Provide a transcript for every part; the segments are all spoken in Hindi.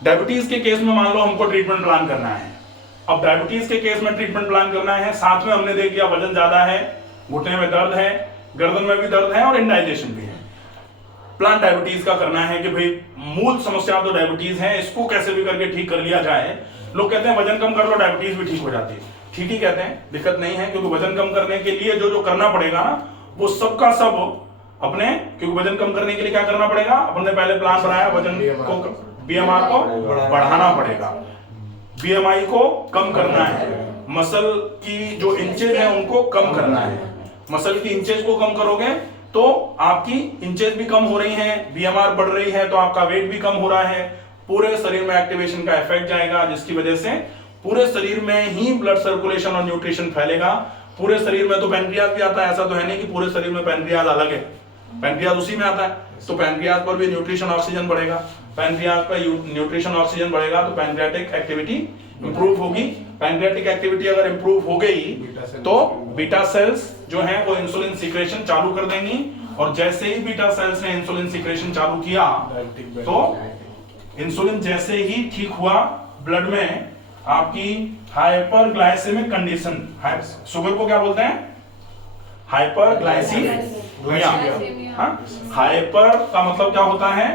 डायबिटीज के केस में मान लो हमको ट्रीटमेंट प्लान करना है। अब डायबिटीज के केस में ट्रीटमेंट प्लान करना है, साथ में हमने देख लिया वजन ज्यादा है, घुटने में दर्द है, गर्दन में भी दर्द है और इंडाइजेशन भी है। प्लान डायबिटीज का करना है कि भाई मूल समस्या तो डायबिटीज है, इसको कैसे भी करके ठीक कर लिया जाए। लोग कहते हैं वजन कम कर लो डायबिटीज भी ठीक हो जाती है। ठीक ही कहते हैं, दिक्कत नहीं है, क्योंकि वजन कम करने के लिए जो जो करना पड़ेगा ना वो सबका सब अपने, क्योंकि वजन कम करने के लिए क्या करना पड़ेगा, अपने पहले प्लान बनाया, वजन को बीएमआर को बढ़ाना पड़ेगा, बीएमआई को कम करना है, मसल की जो इंचेज है उनको कम करना है। मसल की इंचेज को कम करोगे तो आपकी इंचेज भी कम हो रही हैं, बीएमआर बढ़ रही है तो आपका वेट भी कम हो रहा है, पूरे शरीर में एक्टिवेशन का इफेक्ट जाएगा, जिसकी वजह से पूरे शरीर में ही ब्लड सर्कुलेशन और न्यूट्रिशन फैलेगा। पूरे शरीर में तो पैनक्रियाज भी आता है, ऐसा तो है नहीं कि पूरे शरीर में पैनक्रियाज अलग है, पैनक्रियाज उसी में आता है, तो पैनक्रियाज पर भी न्यूट्रिशन ऑक्सीजन बढ़ेगा, पैनक्रियाज पर न्यूट्रिशन ऑक्सीजन बढ़ेगा तो पैनक्रियाटिक एक्टिविटी इंप्रूव होगी। पैनक्रियाटिक एक्टिविटी अगर इंप्रूव हो गई तो बीटा सेल्स जो है वो इंसुलिन सीक्रेशन चालू कर देंगी, और जैसे ही बीटा सेल्स ने इंसुलिन सीक्रेशन चालू किया तो इंसुलिन जैसे ही ठीक हुआ, ब्लड में आपकी हाइपरग्लाइसेमिक कंडीशन, शुगर को क्या बोलते हैं, हाइपरग्लाइसीमिया। हाइपर का मतलब क्या होता है,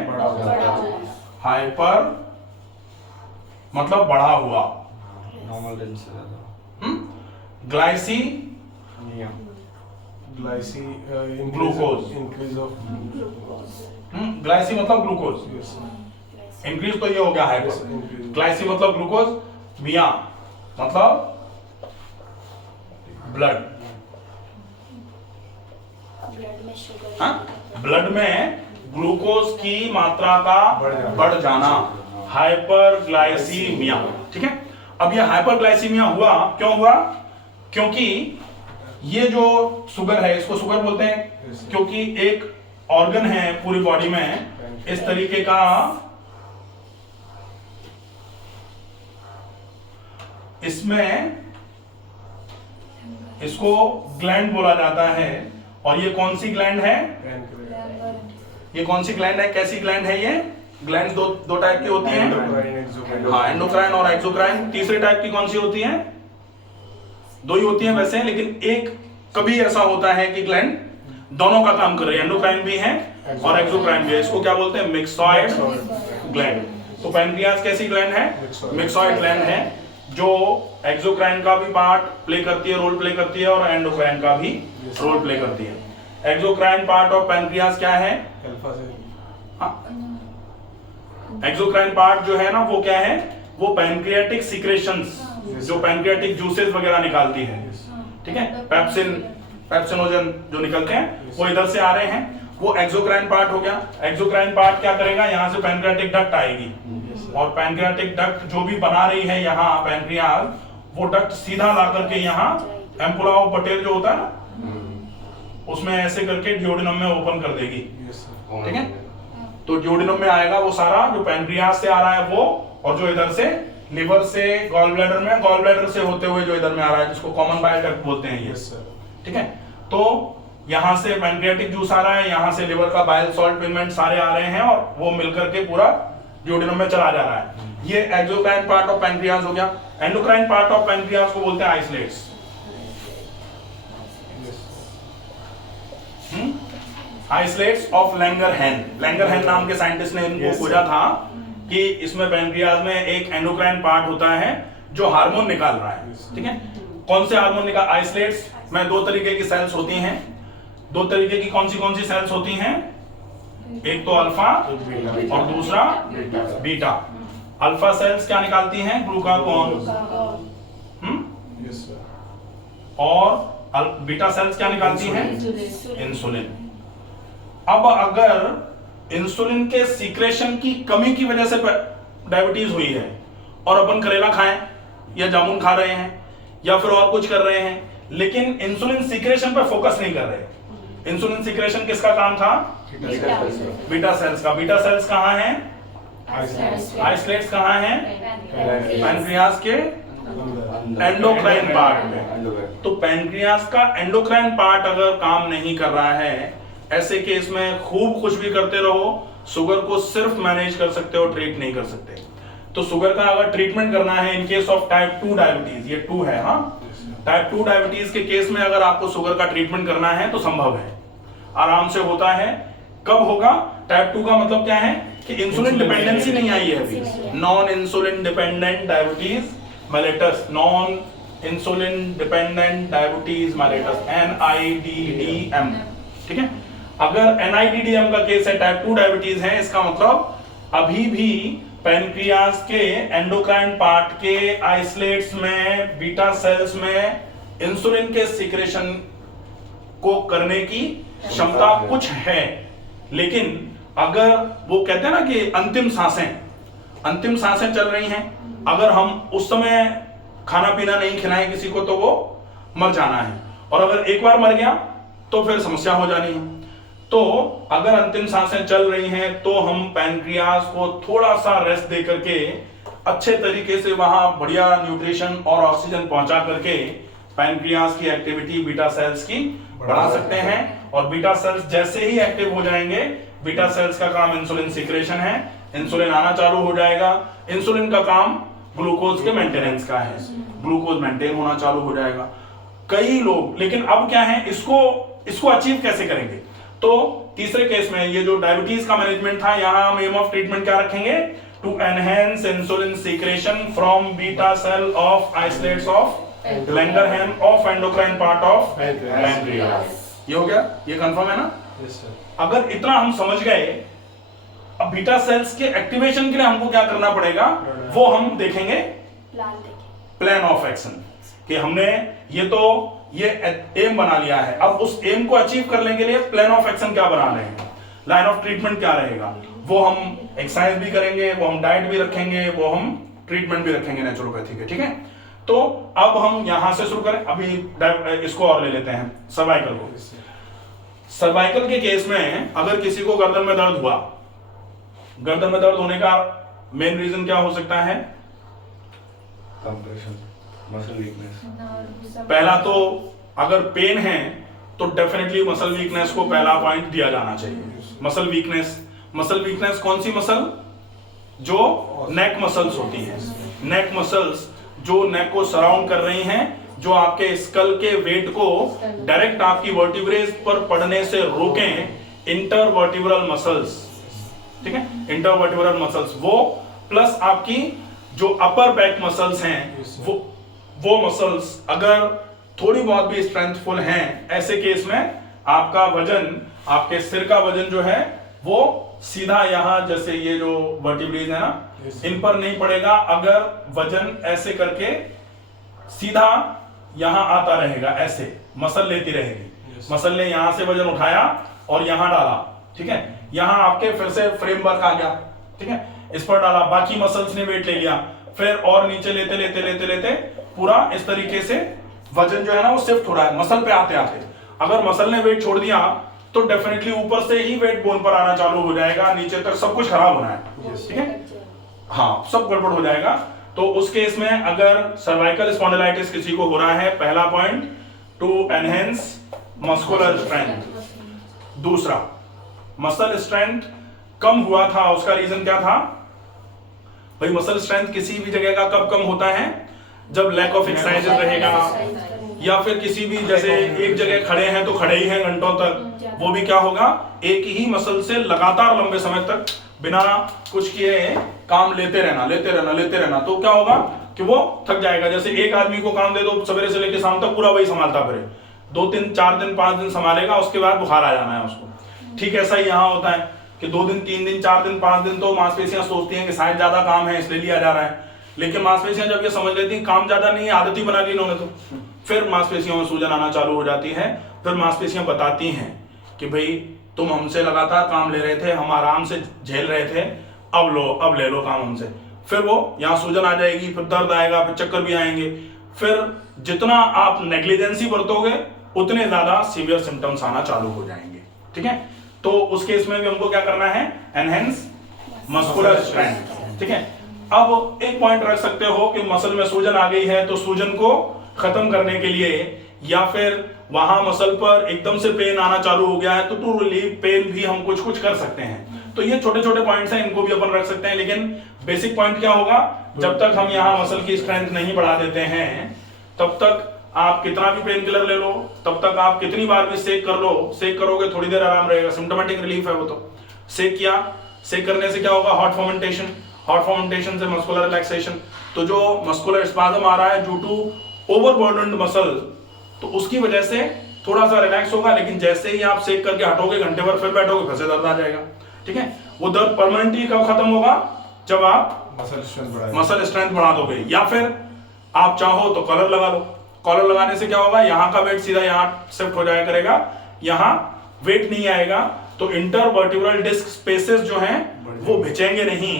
हाइपर मतलब बढ़ा हुआ, नॉर्मल रेंज से ज्यादा। ग्लूकोज, इंक्रीज ऑफ ग्लाइसी मतलब ग्लूकोज, इंक्रीज तो ये हो गया हाइपर, ग्लाइसी मतलब ग्लूकोज, मिया मतलब ब्लड, ब्लड में ग्लूकोज की मात्रा का बढ़ जाना, हाइपरग्लाइसीमिया। ठीक है, अब ये हाइपरग्लाइसीमिया हुआ, क्यों हुआ, क्योंकि ये जो शुगर है इसको शुगर बोलते हैं, क्योंकि एक ऑर्गन है पूरी बॉडी में इस तरीके का, इसमें इसको ग्लैंड बोला जाता है। और ये कौन सी ग्लैंड है, ये कौन सी ग्लैंड है, कैसी ग्लैंड है ये ग्लैंड, दो टाइप की होती हैं, हाँ, एंडोक्राइन और एक्सोक्राइन। तीसरे टाइप की कौन सी होती है, दो ही होती हैं वैसे, लेकिन एक कभी ऐसा होता है कि ग्लैंड दोनों का काम कर रही है, एंडोक्राइन भी है और एक्सोक्राइन भी है, इसको क्या बोलते हैं, मिक्सॉइड ग्लैंड। तो पैनक्रियाज कैसी ग्लैंड है, मिक्सॉइड ग्लैंड है, जो एक्सोक्राइन का भी पार्ट प्ले करती है, रोल प्ले करती है, और एंडोक्राइन का भी रोल प्ले करती है। एक्सोक्राइन पार्ट ऑफ पैनक्रियाज क्या है, एक्सोक्राइन पार्ट जो है ना वो क्या है, वो पैनक्रियाटिक सीक्रेशंस, जो पैनक्रियाटिक जूसेस वगैरह निकालती है। ठीक है, पेप्सिन, पेप्सिनोजन जो निकलते हैं वो इधर से आ रहे हैं, वो एक्सोक्राइन पार्ट हो गया। एक्सोक्राइन पार्ट क्या करेगा, यहाँ से पैनक्रियाटिक डक्ट आएगी, और पैनक्रियाटिक डक्ट जो भी बना रही है यहाँ पैनक्रियाज, वो डक्ट सीधा ला करके यहाँ एम्पुला ऑफ बटेर जो होता है ना, उसमें ऐसे करके डियोडिनम में ओपन कर देगी। ठीक है, तो डियोडिनम में आएगा वो सारा जो पैनक्रियाज से आ रहा है वो, और जो इधर से लिवर से गॉल ब्लैडर में, गॉल ब्लैडर से होते हुए जो इधर में आ रहा है, जिसको कॉमन बाइल डक्ट बोलते हैं ये। ठीक है, तो यहाँ से पैनक्रियाटिक जूस आ रहा है, यहाँ से लिवर का बाइल सॉल्ट पिगमेंट सारे आ रहे हैं, और वो मिलकर के पूरा डियोडिनम में चला जा रहा है। ये एक्सोक्राइन पार्ट ऑफ पैनक्रियाज हो गया। एंडोक्राइन पार्ट ऑफ पैनक्रियाज को बोलते हैं आइसलेट्स। आइसलेट्स ऑफ लैंगरहैन, लैंगरहैन नाम के साइंटिस्ट ने इनको खोजा था कि इसमें पैनक्रियाज में एक एंडोक्राइन पार्ट होता है जो हार्मोन निकाल रहा है। ठीक है, कौन से हार्मोन निकाल, आइसलेट्स में दो तरीके की सेल्स होती हैं, दो तरीके की कौन सी सेल्स होती हैं, एक तो अल्फा और दूसरा बीटा। अल्फा सेल्स क्या निकालती हैं, ग्लूकागॉन, और बीटा सेल्स क्या निकालती हैं, इंसुलिन। अब अगर इंसुलिन के सीक्रेशन की कमी की वजह से डायबिटीज हुई है, और अपन करेला खाएं या जामुन खा रहे हैं या फिर और कुछ कर रहे हैं, लेकिन इंसुलिन सीक्रेशन पर फोकस नहीं कर रहे। इंसुलिन सीक्रेशन किसका काम था, बीटा सेल्स का। बीटा सेल्स कहाँ हैं, आइसलेट्स कहाँ हैं, पैनक्रियाज के एंडोक्राइन पार्ट में। तो पैनक्रियाज का एंडोक्राइन पार्ट अगर काम नहीं कर रहा है, ऐसे केस में खूब कुछ भी करते रहो, शुगर को सिर्फ मैनेज कर सकते हो, ट्रीट नहीं कर सकते। तो शुगर का अगर ट्रीटमेंट करना है in case of type 2 diabetes, ये 2 है, हाँ, टाइप 2 डायबिटीज के केस में अगर आपको शुगर का ट्रीटमेंट करना है तो संभव है, आराम से होता है। कब होगा? टाइप 2 का मतलब क्या है कि इंसुलिन डिपेंडेंसी नहीं आई है अभी, non insulin dependent diabetes mellitus, non insulin dependent diabetes mellitus, NIDDM, ठीक है। अगर NIDDM का केस है, टाइप 2 डायबिटीज है, इसका मतलब अभी भी पैनक्रियाज के एंडोक्राइन पार्ट के आइसोलेट्स में, बीटा सेल्स में इंसुलिन के सिक्रेशन को करने की क्षमता कुछ है, लेकिन अगर वो कहते हैं ना कि अंतिम सांसें चल रही हैं, अगर हम उस समय खाना पीना नहीं खिलाएं किसी को तो वो मर जाना है, और अगर एक बार मर गया तो फिर समस्या हो जानी है। तो अगर अंतिम सांसें चल रही हैं तो हम पैनक्रियाज को थोड़ा सा रेस्ट दे करके अच्छे तरीके से वहां बढ़िया न्यूट्रिशन और ऑक्सीजन पहुंचा करके पैनक्रियाज की एक्टिविटी बीटा सेल्स की बढ़ा सकते हैं, और बीटा सेल्स जैसे ही एक्टिव हो जाएंगे, बीटा सेल्स का काम इंसुलिन सिक्रेशन है, इंसुलिन आना चालू हो जाएगा। इंसुलिन का काम ग्लूकोज के मेंटेनेंस का है, ग्लूकोज मेंटेन होना चालू हो जाएगा। कई लोग, लेकिन अब क्या है, इसको अचीव कैसे करेंगे? तो तीसरे केस में ये जो डायबिटीज का मैनेजमेंट था, यहां हम एम ऑफ ट्रीटमेंट क्या रखेंगे? To enhance insulin secretion from beta cell of isolates of Langerhans of endocrine part of pancreas. ये हो गया, ये कंफर्म है ना? Yes sir. अगर इतना हम समझ गए, अब बीटा सेल्स के एक्टिवेशन के लिए हमको क्या करना पड़ेगा वो हम देखेंगे, प्लान ऑफ एक्शन, कि हमने ये एम बना लिया है, अब उस एम को अचीव करने के लिए प्लान ऑफ एक्शन क्या बना रहे हैं, लाइन ऑफ ट्रीटमेंट क्या रहेगा, वो हम एक्सरसाइज भी करेंगे, वो हम डाइट भी रखेंगे, वो हम ट्रीटमेंट भी रखेंगे नेचुरोपैथी के, ठीक है। तो अब हम यहां से शुरू करें, अभी इसको और ले लेते हैं, सर्वाइकल को। सर्वाइकल के केस में अगर किसी को गर्दन में दर्द हुआ, गर्दन में दर्द होने का मेन रीजन क्या हो सकता है? Compression, muscle weakness. पहला तो अगर पेन है तो डेफिनेटली मसल वीकनेस को पहला पॉइंट दिया जाना चाहिए। मसल वीकनेस कौन सी मसल? जो नेक मसल्स होती हैं, नेक मसल्स जो नेक को सराउंड कर रही हैं, जो आपके स्कल के वेट को डायरेक्ट आपकी वर्टिब्रेज पर पड़ने से रोकें, इंटरवर्टिब्रल मसल्स, ठीक है, इंटरवर्टिब्रल मसल्स वो, प्लस आपकी जो अपर बैक मसल्स हैं वो मसल्स अगर थोड़ी बहुत भी स्ट्रेंथफुल हैं, ऐसे केस में आपका वजन, आपके सिर का वजन जो है वो सीधा यहां, जैसे ये जो वर्टिब्रेज है ना, इन पर नहीं पड़ेगा। अगर वजन ऐसे करके सीधा यहां आता रहेगा, ऐसे मसल लेती रहेगी, मसल ने यहां से वजन उठाया और यहां डाला, ठीक है, यहां आपके फिर से फ्रेमवर्क आ गया, ठीक है, इस पर डाला, बाकी मसल्स ने वेट ले लिया, फिर और नीचे लेते लेते लेते लेते पूरा इस तरीके से वजन जो है ना वो शिफ्ट हो रहा है मसल पे आते आते। अगर मसल ने वेट छोड़ दिया तो डेफिनेटली ऊपर से ही वेट बोन पर आना चालू हो जाएगा, नीचे तक सब कुछ खराब होना है, ठीक है, हाँ, सब गड़बड़ हो जाएगा। तो उस केस में अगर सर्वाइकल स्पॉन्डिलाइटिस किसी को हो रहा है, पहला point two enhance muscular strength. दूसरा, मसल स्ट्रेंथ कम हुआ था, उसका रीजन क्या था भाई? मसल स्ट्रेंथ किसी भी जगह का कब कम होता है? जब लैक ऑफ एक्सरसाइज रहेगा, या फिर किसी भी, जैसे एक जगह खड़े हैं तो खड़े ही हैं घंटों तक, वो भी क्या होगा, एक ही मसल से लगातार लंबे समय तक बिना कुछ किए काम लेते रहना, तो क्या होगा कि वो थक जाएगा। जैसे एक आदमी को काम दे दो सवेरे से लेकर शाम तक, पूरा वही संभालता फिरे, 2 दिन 4 दिन 5 दिन संभालेगा, उसके बाद बुखार आ जाना है उसको। ठीक ऐसा ही यहाँ होता है कि 2 दिन 3 दिन 4 दिन 5 दिन तो मांसपेशियां सोचती हैं कि शायद ज्यादा काम है इसलिए लिया जा रहा है, लेकिन मांसपेशियां जब ये समझ लेती हैं काम ज्यादा नहीं है, आदत ही बना ली इन्होंने, तो फिर मांसपेशियों में सूजन आना चालू हो जाती है। फिर मांसपेशियां बताती हैं कि भाई तुम हमसे लगातार काम ले रहे थे, हम आराम से झेल रहे थे, अब ले लो काम हमसे। फिर वो यहाँ सूजन आ जाएगी, फिर दर्द आएगा, फिर चक्कर भी आएंगे। फिर जितना आप नेग्लिजेंसी बरतोगे उतने ज्यादा सीवियर सिम्टम्स आना चालू हो जाएंगे, ठीक है। तो उस केस में भी हमको क्या करना है, एनहेंस मस्कुलर स्ट्रेंथ, ठीक है। अब एक पॉइंट रख सकते हो कि मसल में सूजन आ गई है तो सूजन को खत्म करने के लिए, या फिर वहां मसल पर एकदम से पेन आना चालू हो गया है तो टू रिलीव पेन भी हम कुछ कर सकते हैं। तो ये छोटे छोटे पॉइंट्स हैं, इनको भी अपन रख सकते हैं, लेकिन बेसिक पॉइंट क्या होगा, जब तक हम यहाँ मसल की स्ट्रेंथ नहीं बढ़ा देते हैं तब तक आप कितना भी पेन किलर ले लो, तब तक आप कितनी बार भी सेक कर लो, सेक करोगे थोड़ी देर आराम रहेगा, सिम्टोमेटिक रिलीफ है वो। तो सेक किया, सेक करने से क्या होगा, हॉट फर्मेंटेशन, हॉट फर्मेंटेशन से मस्कुलर रिलैक्सेशन। तो जो मस्कुलर स्पाज्म आ रहा है ड्यू टू ओवरबर्डन्ड मसल, तो उसकी वजह से थोड़ा सा रिलैक्स होगा, लेकिन जैसे ही आप सेक करके हटोगे, घंटे भर फिर बैठोगे, फिर से दर्द आ जाएगा। ठीक है, वो दर्द परमानेंटली कब खत्म होगा, जब आप मसल स्ट्रेंथ बढ़ा दोगे। या फिर आप चाहो तो कॉलर लगा लो, कॉलर लगाने से क्या होगा, यहाँ का वेट सीधा यहाँ शिफ्ट हो जाया करेगा, यहाँ वेट नहीं आएगा, तो इंटरवर्टिब्रल डिस्क स्पेसेस जो हैं वो भिजेंगे नहीं,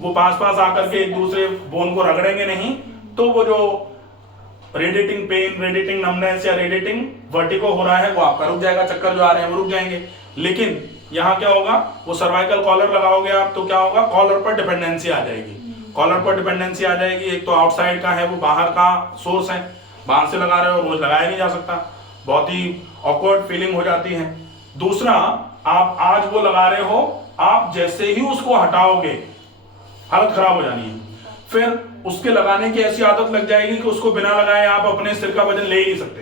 वो पास आकर के एक दूसरे बोन को रगड़ेंगे नहीं, तो वो जो रेडिएटिंग पेन, रेडिएटिंग नमनेस या रेडिएटिंग वर्टिगो हो रहा है वो आपका रुक जाएगा, चक्कर जो आ रहे हैं वो रुक जाएंगे। लेकिन यहाँ क्या होगा, वो सर्वाइकल कॉलर लगाओगे आप तो क्या होगा, कॉलर पर डिपेंडेंसी आ जाएगी, कॉलर पर डिपेंडेंसी आ जाएगी। एक तो आउटसाइड का है, वो बाहर का सोर्स है, बाहर से लगा रहे हो, रोज लगाया नहीं जा सकता, बहुत ही ऑकवर्ड फीलिंग हो जाती है। दूसरा, आप आज वो लगा रहे हो, आप जैसे ही उसको हटाओगे हालत खराब हो जानी है, फिर उसके लगाने की ऐसी आदत लग जाएगी कि उसको बिना लगाए आप अपने सिर का वजन ले ही नहीं सकते,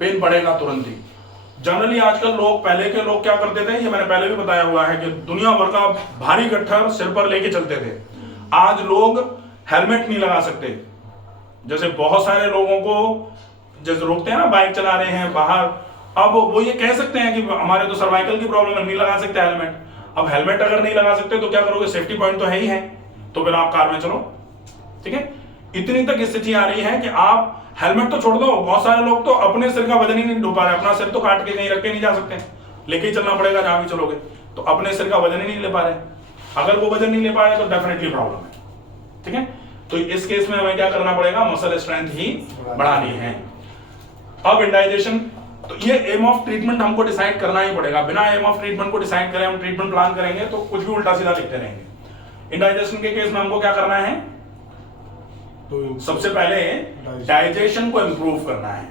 पेन बढ़ेगा तुरंत ही। जनरली आजकल लोग, पहले के लोग क्या करते थे, ये मैंने पहले भी बताया हुआ है कि दुनिया भर का भारी गट्ठर सिर पर लेके चलते थे। आज लोग हेलमेट नहीं लगा सकते, जैसे बहुत सारे लोगों को जैसे रोकते हैं ना, बाइक चला रहे हैं बाहर, अब वो ये कह सकते हैं कि हमारे तो सर्वाइकल की प्रॉब्लम है, नहीं लगा सकते हेलमेट। अब हेलमेट अगर नहीं लगा सकते तो क्या करोगे, सेफ्टी पॉइंट तो है ही है, तो फिर आप कार में चलो। ठीक है, इतनी तक स्थिति आ रही है कि आप हेलमेट तो छोड़ दो, बहुत सारे लोग तो अपने सिर का वजन ही नहीं ढो पा रहे, अपना सिर तो काट के कहीं रख के नहीं जा सकते, लेके ही चलना पड़ेगा जहां भी चलोगे, तो अपने सिर का वजन ही नहीं ले पा रहे। अगर वो वजन नहीं ले पा रहे तो डेफिनेटली प्रॉब्लम है। ठीक है, तो इस केस में हमें क्या करना पड़ेगा, मसल स्ट्रेंथ ही बढ़ानी है। अब इंडाइजेशन, तो ये एम ऑफ ट्रीटमेंट हमको डिसाइड करना ही पड़ेगा, बिना एम ऑफ ट्रीटमेंट को डिसाइड करें हम ट्रीटमेंट प्लान करेंगे तो कुछ भी उल्टा सीधा लिखते रहेंगे। इंडाइजेशन के केस में हमको क्या करना है, तो सबसे पहले डाइजेशन को इंप्रूव करना है,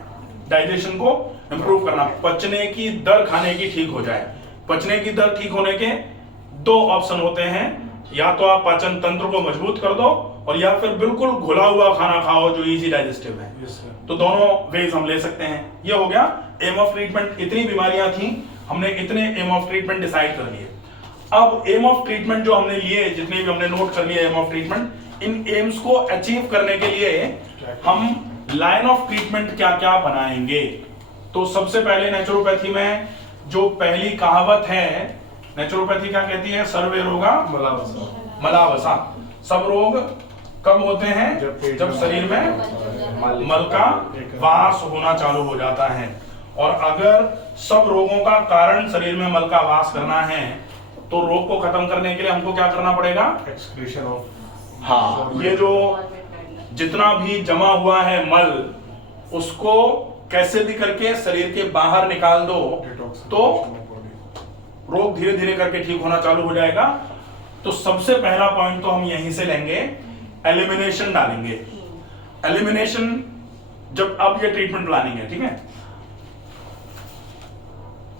डाइजेशन को इंप्रूव करना, पचने की दर खाने की ठीक हो जाए। पचने की दर ठीक होने के दो ऑप्शन होते हैं, या तो आप पाचन तंत्र को मजबूत कर दो और या फिर बिल्कुल घुला हुआ खाना खाओ जो इजी डाइजेस्टिव है। तो दोनों वेज हम ले सकते हैं। ये हो गया एम ऑफ ट्रीटमेंट, इतनी बीमारियां थी, हमने इतने एम ऑफ ट्रीटमेंट डिसाइड कर लिए। अब एम ऑफ ट्रीटमेंट जो हमने लिए, जितने भी हमने नोट कर लिए एम ऑफ ट्रीटमेंट, इन एम्स को अचीव करने के लिए हम लाइन ऑफ ट्रीटमेंट क्या क्या बनाएंगे। तो सबसे पहले नेचुरोपैथी में जो पहली कहावत है, नेचुरोपैथी क्या कहती है, सर्वे रोगा मलावसा। सब रोग कब होते हैं, जब शरीर में मल का वास होना चालू हो जाता है। और अगर सब रोगों का कारण शरीर में मल का वास करना है तो रोग को खत्म करने के लिए हमको क्या करना पड़ेगा, एक्सक्रीशन ऑफ, हाँ, ये जो जितना भी जमा हुआ है मल, उसको कैसे भी करके शरीर के बाहर निकाल दो तो रोग धीरे धीरे करके ठीक होना चालू हो जाएगा। तो सबसे पहला पॉइंट तो हम यहीं से लेंगे, एलिमिनेशन डालेंगे। एलिमिनेशन, जब अब ये ट्रीटमेंट प्लानिंग है, ठीक है,